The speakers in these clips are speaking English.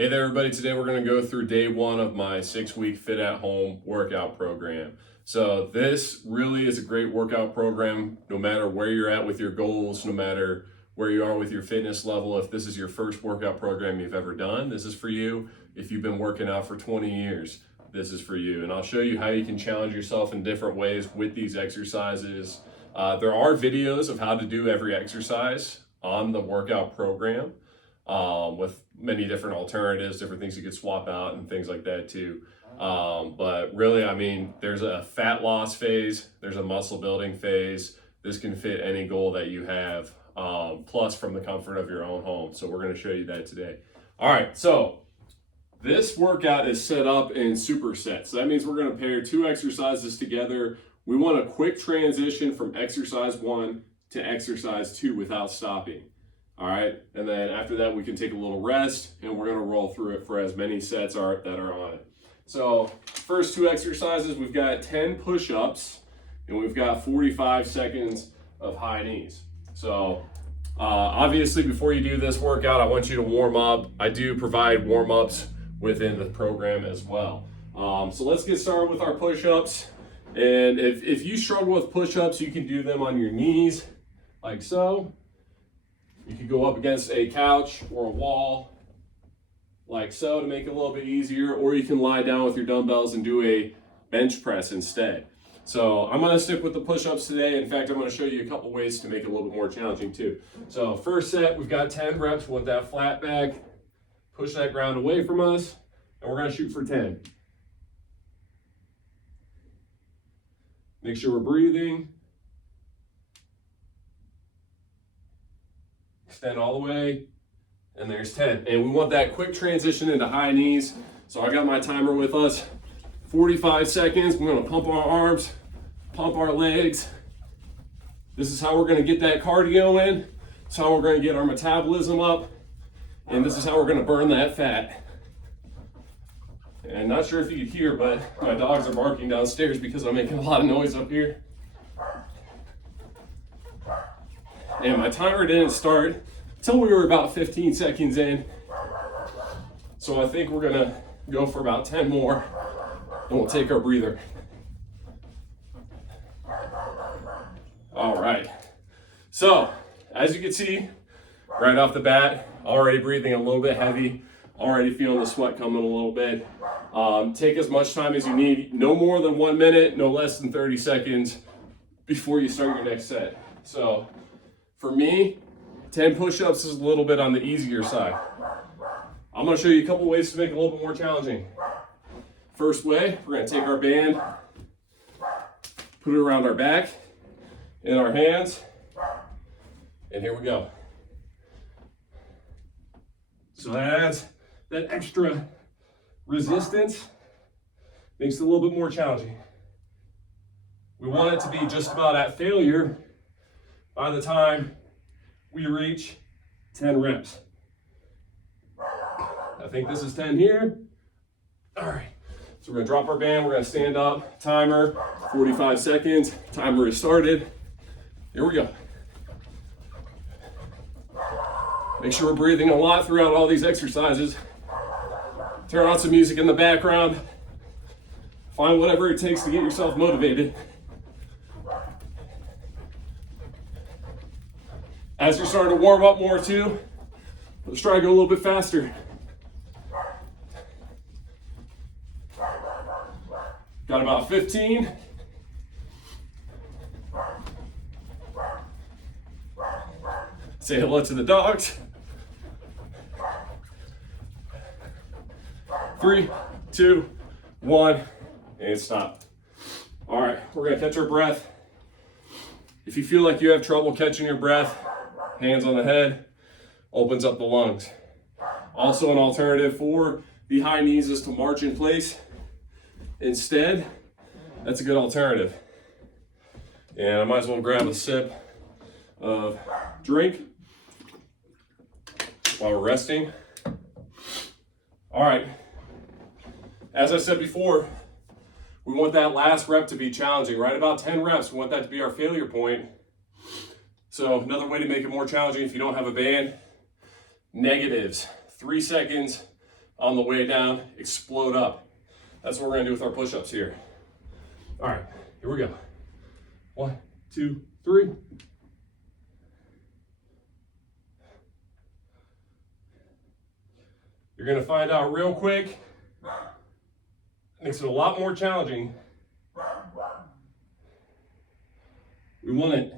Hey there everybody, today we're going to go through day one of my 6-week fit at home workout program. So this really is a great workout program no matter where you're at with your goals, no matter where you are with your fitness level. If this is your first workout program you've ever done, this is for you. If you've been working out for 20 years, this is for you. And I'll show you how you can challenge yourself in different ways with these exercises. There are videos of how to do every exercise on the workout program. With many different alternatives, different things you could swap out and things like that too. But really, I mean, there's a fat loss phase, there's a muscle building phase. This can fit any goal that you have, plus from the comfort of your own home. So we're going to show you that today. All right, so this workout is set up in supersets. So that means we're going to pair two exercises together. We want a quick transition from exercise 1 to exercise 2 without stopping. All right, and then after that we can take a little rest and we're gonna roll through it for as many sets that are on it. So first two exercises, we've got 10 push-ups and we've got 45 seconds of high knees. So obviously before you do this workout, I want you to warm up. I do provide warm-ups within the program as well. So let's get started with our push-ups. And if you struggle with push-ups, you can do them on your knees like so. You could go up against a couch or a wall like so to make it a little bit easier, or you can lie down with your dumbbells and do a bench press instead. So I'm going to stick with the push-ups today. In fact, I'm going to show you a couple ways to make it a little bit more challenging too. So first set, we've got 10 reps with that flat back. Push that ground away from us, and we're going to shoot for 10. Make sure we're breathing. Extend all the way, and there's 10. And we want that quick transition into high knees. So I got my timer with us. 45 seconds, we're gonna pump our arms, pump our legs. This is how we're gonna get that cardio in. This is how we're gonna get our metabolism up. And this is how we're gonna burn that fat. And not sure if you could hear, but my dogs are barking downstairs because I'm making a lot of noise up here. And my timer didn't start until we were about 15 seconds in. So I think we're gonna go for about 10 more and we'll take our breather. All right. So as you can see, right off the bat, already breathing a little bit heavy, already feeling the sweat coming a little bit. Take as much time as you need, no more than 1 minute, no less than 30 seconds before you start your next set. So for me, 10 push-ups is a little bit on the easier side. I'm gonna show you a couple ways to make it a little bit more challenging. First way, we're gonna take our band, put it around our back, in our hands, and here we go. So that adds that extra resistance, makes it a little bit more challenging. We want it to be just about at failure by the time we reach 10 reps. I think this is 10 here. All right, so we're gonna drop our band, we're gonna stand up, timer, 45 seconds, timer is started. Here we go. Make sure we're breathing a lot throughout all these exercises. Turn on some music in the background. Find whatever it takes to get yourself motivated. As you're starting to warm up more too, let's try to go a little bit faster. Got about 15. Say hello to the dogs. 3, 2, 1, and stop. All right, we're gonna catch our breath. If you feel like you have trouble catching your breath, hands on the head, opens up the lungs. Also an alternative for the high knees is to march in place. Instead, that's a good alternative. And I might as well grab a sip of drink while we're resting. All right, as I said before, we want that last rep to be challenging, right about 10 reps. We want that to be our failure point. So another way to make it more challenging if you don't have a band, negatives, 3 seconds On the way down, explode up. That's what we're gonna do with our push-ups here. All right, here we go. 1, 2, 3. You're gonna find out real quick, it makes it a lot more challenging. We want it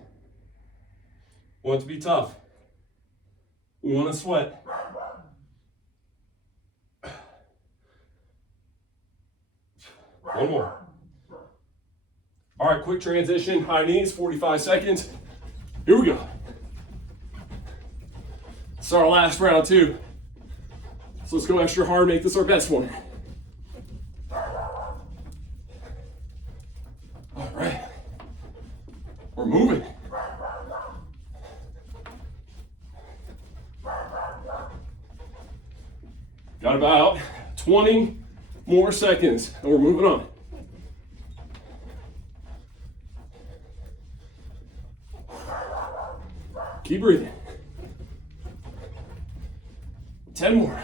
to be tough. We want to sweat. One more. All right, quick transition, high knees, 45 seconds. Here we go. It's our last round too. So let's go extra hard, make this our best one. All right, we're moving. Got about 20 more seconds and we're moving on. Keep breathing. 10 more.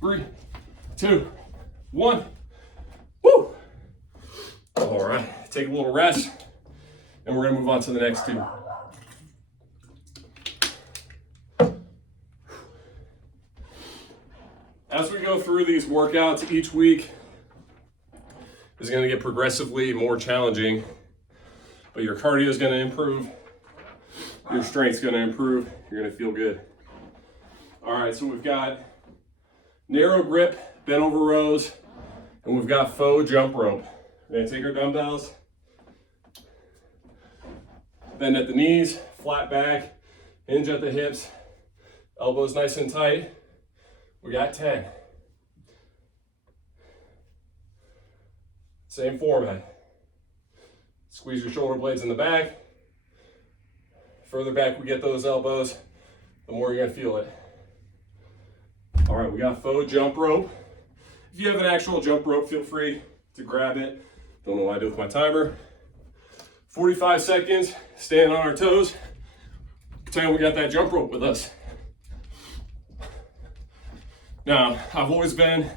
3, 2, 1. Woo! All right, take a little rest and we're gonna move on to the next two. As we go through these workouts each week, is going to get progressively more challenging, but your cardio is going to improve, your strength's going to improve, you're going to feel good. All right, so we've got narrow grip, bent over rows, and we've got faux jump rope. We're going to take our dumbbells, bend at the knees, flat back, hinge at the hips, elbows nice and tight. We got 10. Same format. Squeeze your shoulder blades in the back. Further back we get those elbows, the more you're gonna feel it. All right, we got faux jump rope. If you have an actual jump rope, feel free to grab it. Don't know what I do with my timer. 45 seconds, staying on our toes. Pretend we got that jump rope with us. Now, I've always been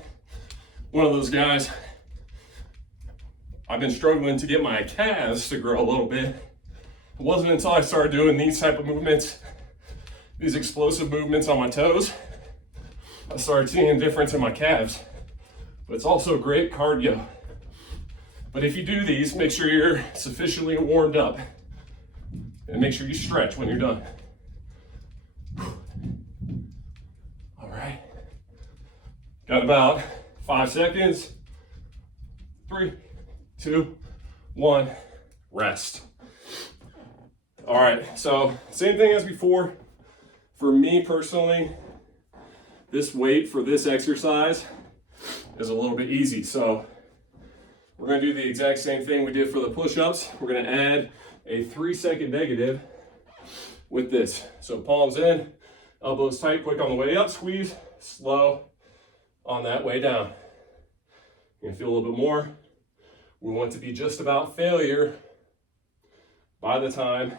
one of those guys, I've been struggling to get my calves to grow a little bit. It wasn't until I started doing these type of movements, these explosive movements on my toes, I started seeing a difference in my calves. But it's also great cardio. But if you do these, make sure you're sufficiently warmed up and make sure you stretch when you're done. All right. Got about 5 seconds. 3, 2, 1, rest. All right, so same thing as before. For me personally, this weight for this exercise is a little bit easy. So we're gonna do the exact same thing we did for the push-ups. We're gonna add a 3-second negative with this. So palms in, elbows tight, quick on the way up, squeeze, slow on that way down. You're gonna feel a little bit more. We want to be just about failure by the time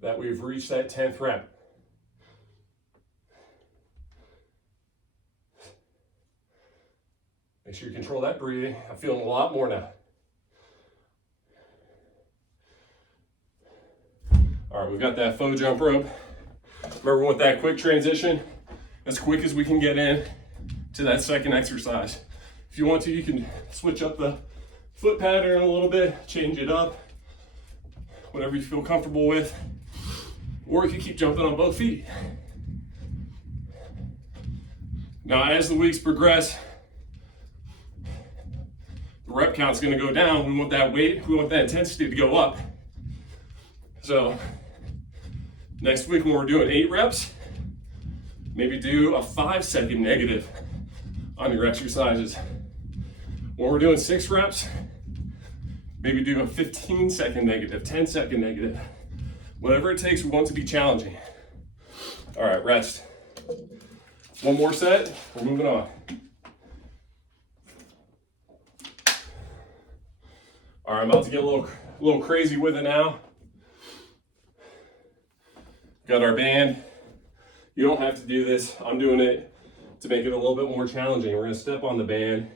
that we've reached that 10th rep. Make sure you control that breathing. I'm feeling a lot more now. All right, we've got that faux jump rope. Remember, we want that quick transition, as quick as we can get in to that second exercise. If you want to, you can switch up the foot pattern a little bit, change it up, whatever you feel comfortable with, or you can keep jumping on both feet. Now, as the weeks progress, the rep count's gonna go down. We want that weight, we want that intensity to go up. So next week when we're doing 8 reps, maybe do a 5-second negative on your exercises. When we're doing 6 reps, maybe do a 15-second negative, 10-second negative. Whatever it takes, we want it to be challenging. All right, rest. One more set, we're moving on. All right, I'm about to get a little crazy with it now. Got our band. You don't have to do this. I'm doing it to make it a little bit more challenging. We're gonna step on the band.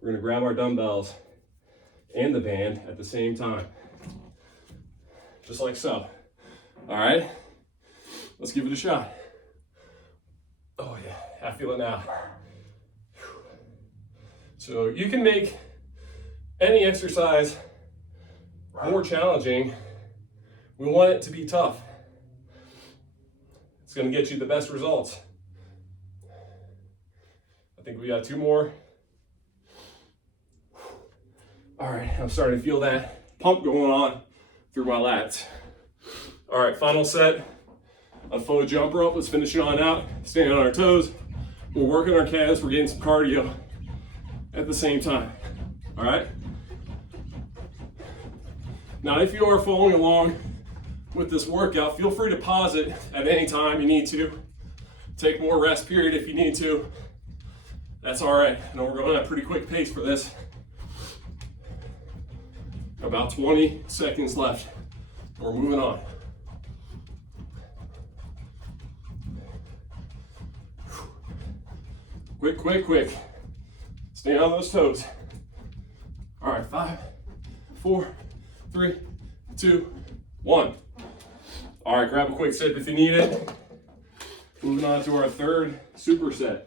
We're gonna grab our dumbbells and the band at the same time. Just like so. All right, let's give it a shot. Oh yeah, I feel it now. So you can make any exercise more challenging. We want it to be tough. It's gonna get you the best results. I think we got 2 more. All right, I'm starting to feel that pump going on through my lats. All right, final set of faux jump rope. Let's finish it on out. Standing on our toes. We're working our calves. We're getting some cardio at the same time. All right. Now, if you are following along with this workout, feel free to pause it at any time you need to. Take more rest period if you need to. That's all right. I know we're going at a pretty quick pace for this. About 20 seconds left. We're moving on. Quick, quick, quick. Stay on those toes. All right, 5, 4, 3, 2, 1. All right, grab a quick sip if you need it. Moving on to our 3rd superset.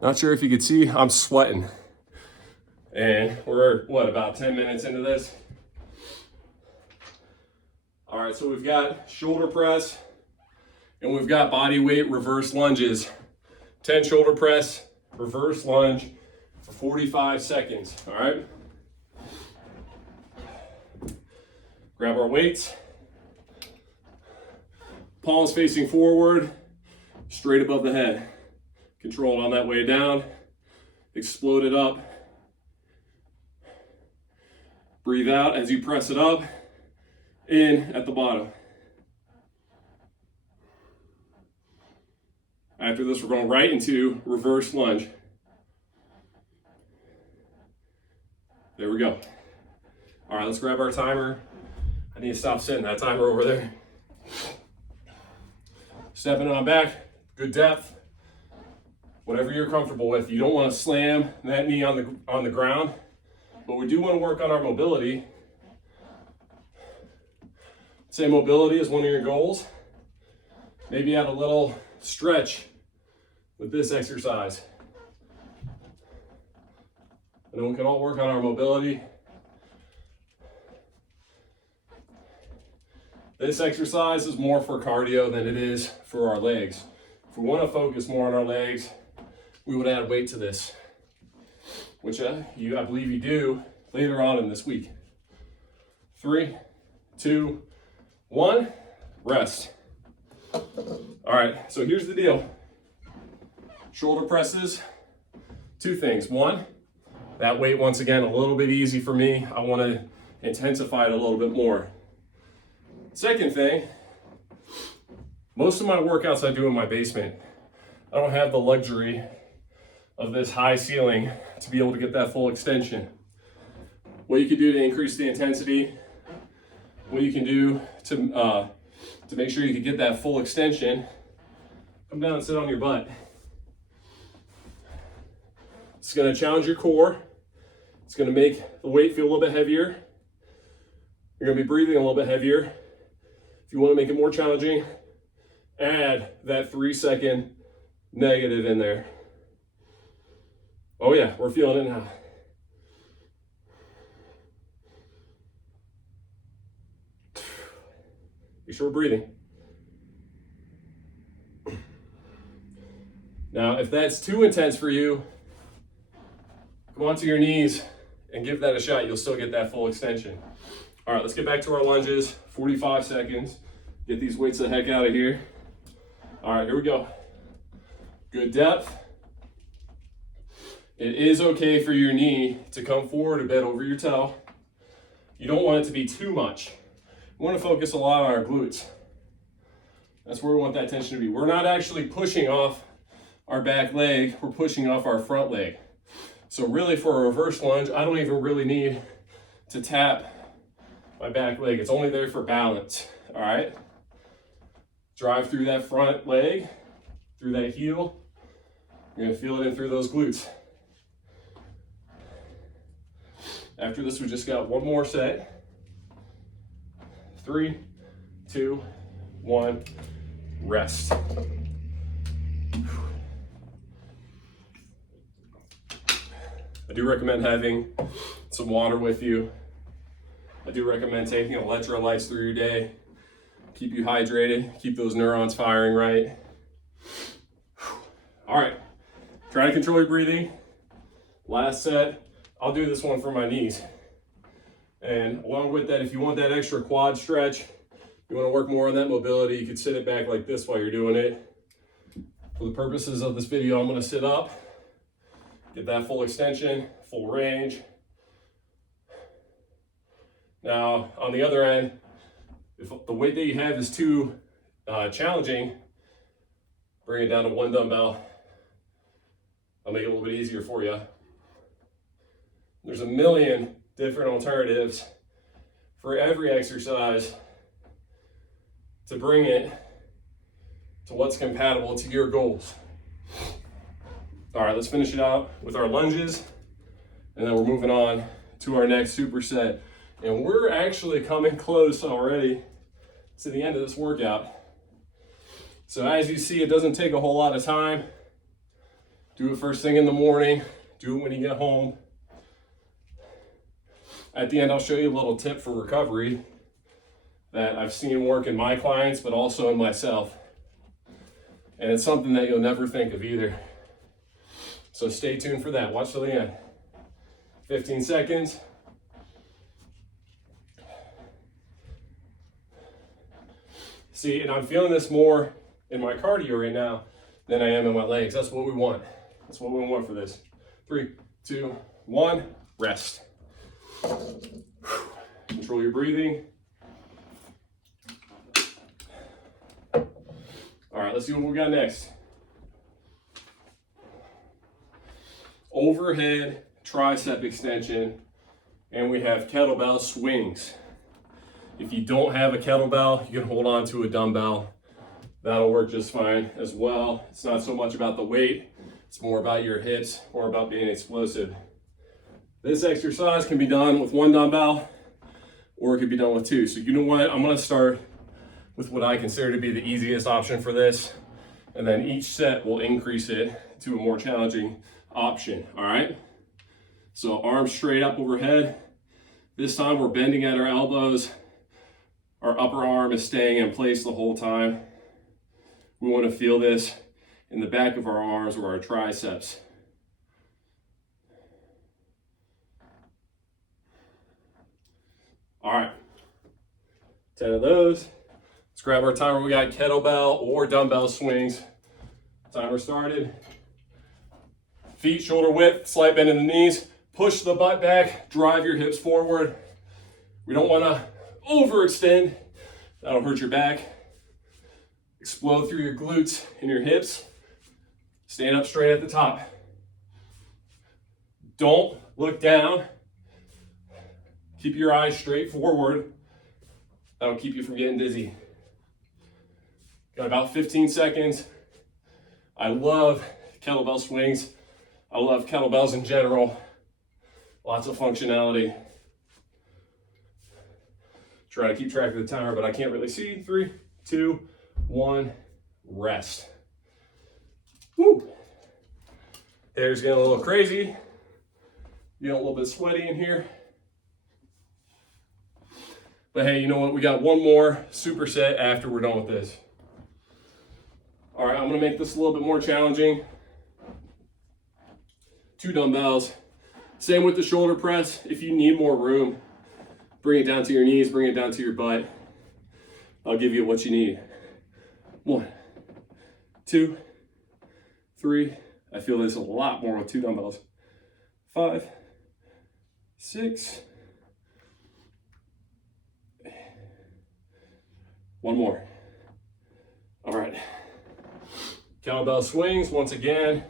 Not sure if you could see, I'm sweating. And we're, what, about 10 minutes into this? All right, so we've got shoulder press and we've got body weight reverse lunges. 10 shoulder press, reverse lunge for 45 seconds, all right? Grab our weights. Palms facing forward, straight above the head. Control it on that way down. Explode it up. Breathe out as you press it up. In at the bottom. After this, we're going right into reverse lunge. There we go. All right, let's grab our timer. I need to stop setting that timer over there. Stepping on back, good depth. Whatever you're comfortable with. You don't want to slam that knee on the ground, but we do want to work on our mobility. Say mobility is one of your goals. Maybe add a little stretch with this exercise. And then we can all work on our mobility. This exercise is more for cardio than it is for our legs. If we want to focus more on our legs, we would add weight to this, which I believe you do later on in this week. 3, 2, 1, rest. All right, so here's the deal. Shoulder presses, 2 things. 1, that weight, once again, a little bit easy for me. I want to intensify it a little bit more. Second thing, most of my workouts I do in my basement. I don't have the luxury of this high ceiling to be able to get that full extension. What you can do to increase the intensity, what you can do to make sure you can get that full extension, come down and sit on your butt. It's gonna challenge your core. It's gonna make the weight feel a little bit heavier. You're gonna be breathing a little bit heavier. If you wanna make it more challenging, add that 3-second negative in there. Oh yeah, we're feeling it now. Be sure we're breathing. Now, if that's too intense for you, come onto your knees and give that a shot. You'll still get that full extension. All right, let's get back to our lunges. 45 seconds. Get these weights the heck out of here. All right, here we go. Good depth. It is okay for your knee to come forward a bit over your toe. You don't want it to be too much. We want to focus a lot on our glutes. That's where we want that tension to be. We're not actually pushing off our back leg, we're pushing off our front leg. So really for a reverse lunge, I don't even really need to tap my back leg. It's only there for balance, all right? Drive through that front leg, through that heel. You're gonna feel it in through those glutes. After this, we just got one more set. 3, 2, 1, rest. I do recommend having some water with you. I do recommend taking electrolytes through your day. Keep you hydrated, keep those neurons firing right. All right, try to control your breathing. Last set, I'll do this one for my knees. And along with that, if you want that extra quad stretch, you want to work more on that mobility, you could sit it back like this while you're doing it. For the purposes of this video, I'm going to sit up, get that full extension, full range. Now, on the other end, if the weight that you have is too challenging, bring it down to one dumbbell. I'll make it a little bit easier for you. There's a million different alternatives for every exercise to bring it to what's compatible to your goals. All right, let's finish it out with our lunges, and then we're moving on to our next superset. And we're actually coming close already to the end of this workout. So as you see, it doesn't take a whole lot of time. Do it first thing in the morning, do it when you get home. At the end, I'll show you a little tip for recovery that I've seen work in my clients, but also in myself. And it's something that you'll never think of either. So stay tuned for that. Watch till the end. 15 seconds. See, and I'm feeling this more in my cardio right now than I am in my legs. That's what we want. That's what we want for this. 3, 2, 1, rest. Control your breathing. All right, let's see what we got next. Overhead tricep extension, and we have kettlebell swings. If you don't have a kettlebell, you can hold on to a dumbbell. That'll work just fine as well. It's not so much about the weight, it's more about your hips, more about being explosive. This exercise can be done with one dumbbell, or it could be done with two. So you know what? I'm gonna start with what I consider to be the easiest option for this, and then each set will increase it to a more challenging option, all right? So arms straight up overhead. This time we're bending at our elbows. Our upper arm is staying in place the whole time. We want to feel this in the back of our arms or our triceps. All right, 10 of those. Let's grab our timer. We got kettlebell or dumbbell swings. Timer started. Feet shoulder width, slight bend in the knees. Push the butt back, drive your hips forward. We don't want to overextend. That'll hurt your back. Explode through your glutes and your hips. Stand up straight at the top. Don't look down. Keep your eyes straight forward. That'll keep you from getting dizzy. Got about 15 seconds. I love kettlebell swings. I love kettlebells in general. Lots of functionality. Try to keep track of the timer, but I can't really see. 3, 2, 1, rest. Woo! Hair's getting a little crazy. Getting a little bit sweaty in here. But hey, you know what? We got one more superset after we're done with this. All right, I'm gonna make this a little bit more challenging. 2 dumbbells. Same with the shoulder press. If you need more room, bring it down to your knees, bring it down to your butt. I'll give you what you need. 1, 2, 3. I feel this a lot more with 2 dumbbells. 5, 6. One more. All right. Kettlebell swings once again.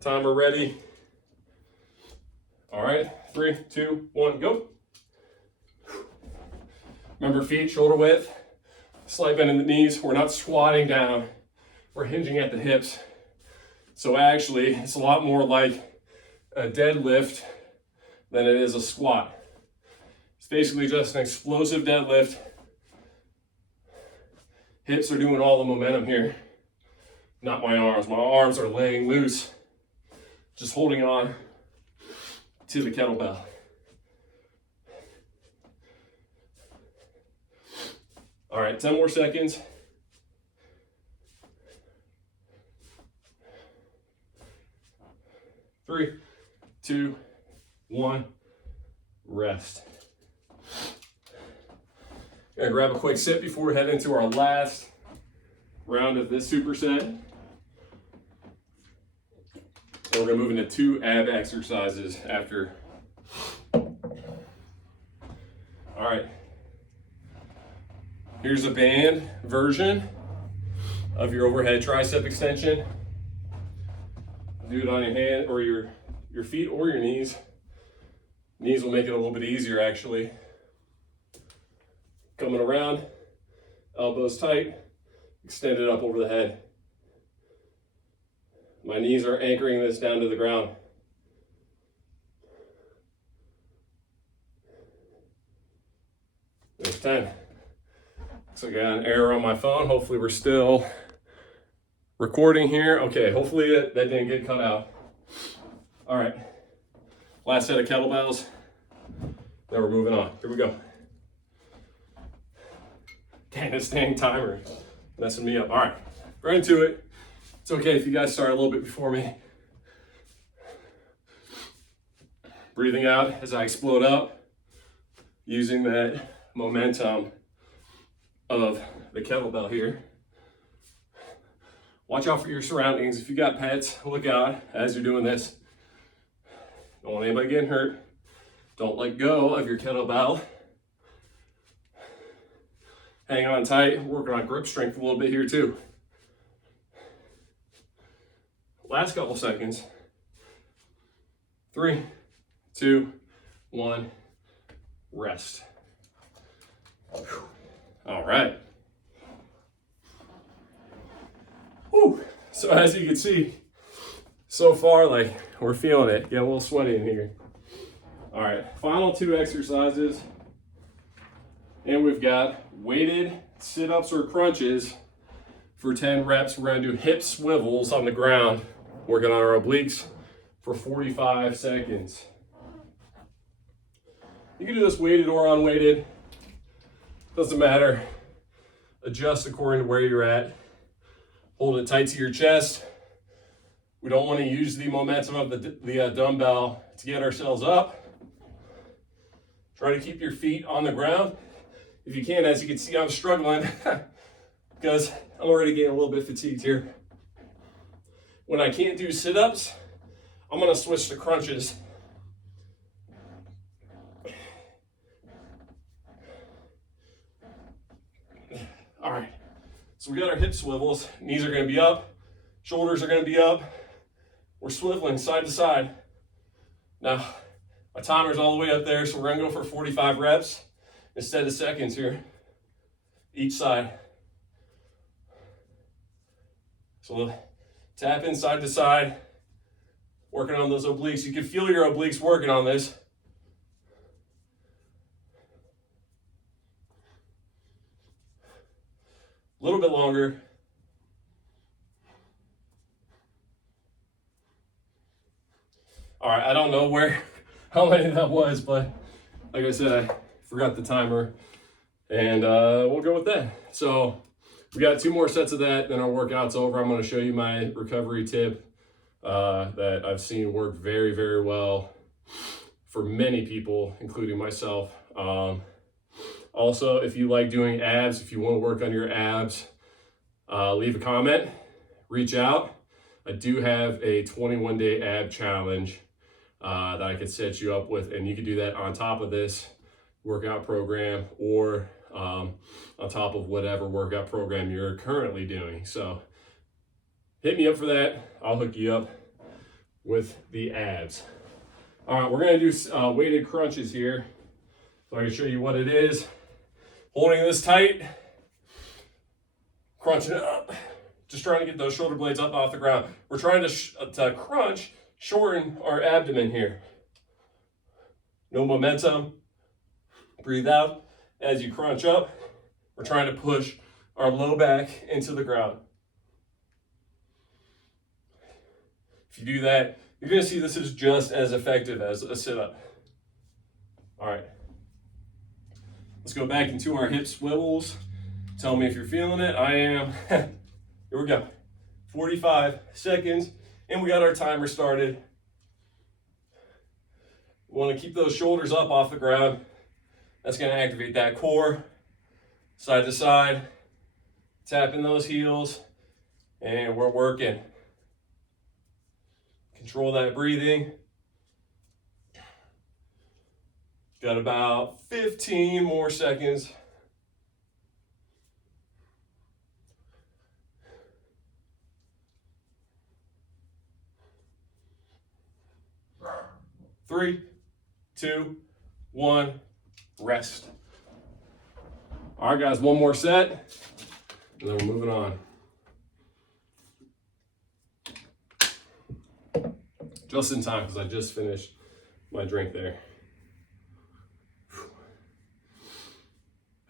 Timer ready. All right, 3, 2, 1, go. Remember, feet shoulder width, slight bend in the knees. We're not squatting down, we're hinging at the hips. So actually, it's a lot more like a deadlift than it is a squat. It's basically just an explosive deadlift. Hips are doing all the momentum here, not my arms. My arms are laying loose, just holding on to the kettlebell. All right, 10 more seconds. Three, 2, 1, rest. Gonna grab a quick sip before we head into our last round of this superset. And we're gonna move into 2 ab exercises after. All right. Here's a band version of your overhead tricep extension. Do it on your hand or your feet or your knees. Knees will make it a little bit easier actually. Coming around, elbows tight, extend it up over the head. My knees are anchoring this down to the ground. There's 10. So I got an error on my phone. Hopefully we're still recording here. Okay, hopefully that didn't get cut out. All right, last set of kettlebells. Then we're moving on. Here we go. Dang, this dang timer messing me up. All right, right into it. It's okay if you guys start a little bit before me. Breathing out as I explode up, using that momentum of the kettlebell here. Watch out for your surroundings. If you got pets, look out as you're doing this. Don't want anybody getting hurt. Don't let go of your kettlebell. Hang on tight, working on grip strength a little bit here too. Last couple seconds. 3, 2, 1, rest. All right. Whew. So as you can see, so far, like, we're feeling it. Get a little sweaty in here. All right, final 2 exercises. And we've got weighted sit-ups or crunches for 10 reps. We're gonna do hip swivels on the ground, working on our obliques for 45 seconds. You can do this weighted or unweighted, doesn't matter. Adjust according to where you're at. Hold it tight to your chest. We don't want to use the momentum of the dumbbell to get ourselves up. Try to keep your feet on the ground. If you can, as you can see, I'm struggling because I'm already getting a little bit fatigued here. When I can't do sit-ups, I'm gonna switch to crunches. All right, so we got our hip swivels. Knees are gonna be up, shoulders are gonna be up. We're swiveling side to side. Now, my timer's all the way up there, so we're gonna go for 45 reps. Instead of seconds here, each side. So we'll tap in side to side, working on those obliques. You can feel your obliques working on this. A little bit longer. All right, I don't know how many that was, but like I said, I forgot the timer, and we'll go with that. So we got 2 more sets of that, then our workout's over. I'm going to show you my recovery tip that I've seen work very, very well for many people, including myself. Also, if you like doing abs, if you want to work on your abs, leave a comment, reach out. I do have a 21-day ab challenge that I could set you up with, and you can do that on top of this workout program or on top of whatever workout program you're currently doing. So hit me up for that. I'll hook you up with the abs. All right, we're gonna do weighted crunches here. So I can show you what it is. Holding this tight, crunching it up. Just trying to get those shoulder blades up off the ground. We're trying to crunch, shorten our abdomen here. No momentum. Breathe out as you crunch up. We're trying to push our low back into the ground. If you do that, you're gonna see this is just as effective as a sit-up. All right. Let's go back into our hip swivels. Tell me if you're feeling it. I am. Here we go. 45 seconds, and we got our timer started. We want to keep those shoulders up off the ground. That's going to activate that core. Side to side, tapping those heels, and we're working. Control that breathing. Got about 15 more seconds. Three, two, one, rest. All right, guys, one more set, and then we're moving on. Just in time, because I just finished my drink there.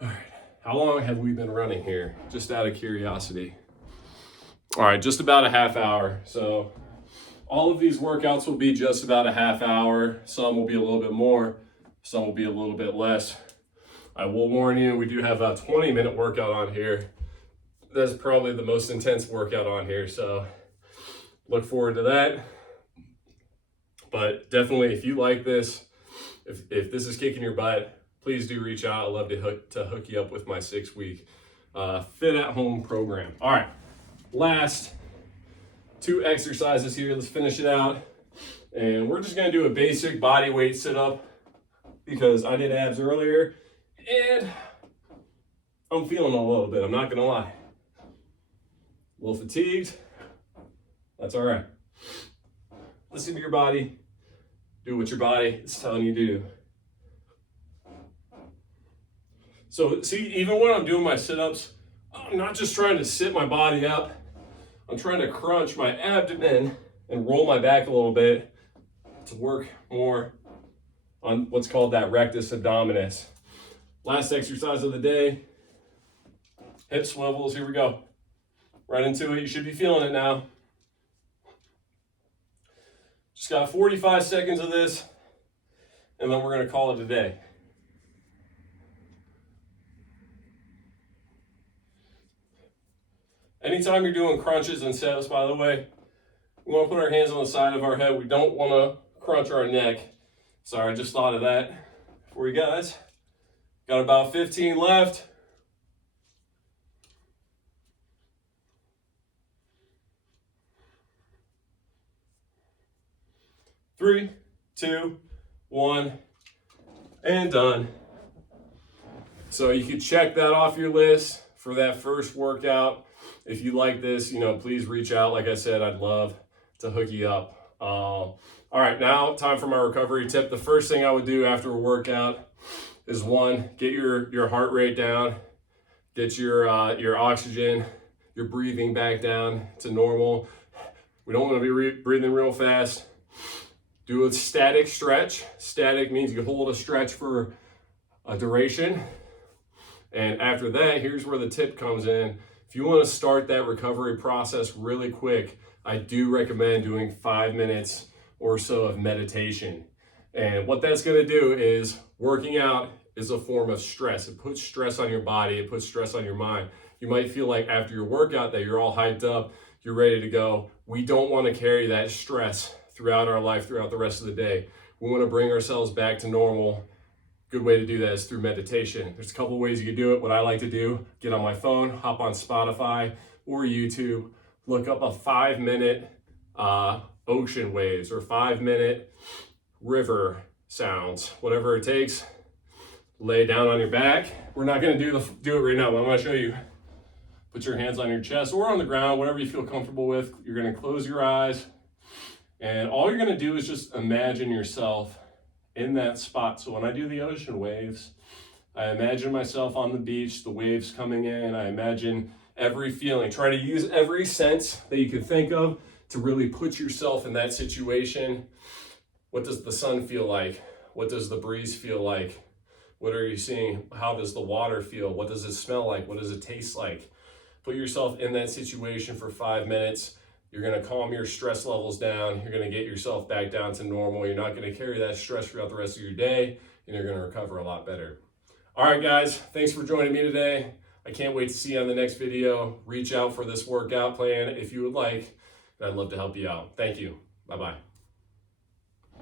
All right, how long have we been running here? Just out of curiosity. All right, just about a half hour. So all of these workouts will be just about a half hour. Some will be a little bit more, some will be a little bit less. I will warn you, we do have a 20-minute workout on here. That's probably the most intense workout on here, so look forward to that. But definitely, if you like this, if this is kicking your butt, please do reach out. I'd love to hook you up with my 6-week fit at home program. All right, last 2 exercises here. Let's finish it out. And we're just gonna do a basic body weight sit up because I did abs earlier and I'm feeling a little bit, I'm not gonna lie. A little fatigued, that's all right. Listen to your body, do what your body is telling you to do. So see, even when I'm doing my sit-ups, I'm not just trying to sit my body up, I'm trying to crunch my abdomen and roll my back a little bit to work more on what's called that rectus abdominis. Last exercise of the day, hip swivels, here we go. Right into it, you should be feeling it now. Just got 45 seconds of this, and then we're gonna call it a day. Anytime you're doing crunches and sit-ups, by the way, we want to put our hands on the side of our head. We don't want to crunch our neck. Sorry, I just thought of that for you guys. Got about 15 left. Three, two, one, and done. So you can check that off your list for that first workout. If you like this, please reach out. Like I said, I'd love to hook you up. All right, now time for my recovery tip. The first thing I would do after a workout is one, get your heart rate down, get your oxygen, your breathing back down to normal. We don't want to be breathing real fast. Do a static stretch. Static means you hold a stretch for a duration. And after that, here's where the tip comes in. If you want to start that recovery process really quick, I do recommend doing 5 minutes or so of meditation. And what that's going to do is working out is a form of stress. It puts stress on your body. It puts stress on your mind. You might feel like after your workout that you're all hyped up, you're ready to go. We don't want to carry that stress throughout our life, throughout the rest of the day. We want to bring ourselves back to normal. Good way to do that is through meditation. There's a couple ways you can do it. What I like to do, get on my phone, hop on Spotify or YouTube, look up a 5-minute ocean waves or 5-minute river sounds, whatever it takes. Lay down on your back. We're not gonna do it right now, but I'm gonna show you. Put your hands on your chest or on the ground, whatever you feel comfortable with. You're gonna close your eyes And all you're gonna do is just imagine yourself in that spot. So when I do the ocean waves, I imagine myself on the beach, the waves coming in. I imagine every feeling. Try to use every sense that you can think of to really put yourself in that situation. What does the sun feel like? What does the breeze feel like? What are you seeing? How does the water feel? What does it smell like? What does it taste like? Put yourself in that situation for 5 minutes. You're gonna calm your stress levels down. You're gonna get yourself back down to normal. You're not gonna carry that stress throughout the rest of your day, and you're gonna recover a lot better. All right, guys, thanks for joining me today. I can't wait to see you on the next video. Reach out for this workout plan if you would like, and I'd love to help you out. Thank you. Bye-bye.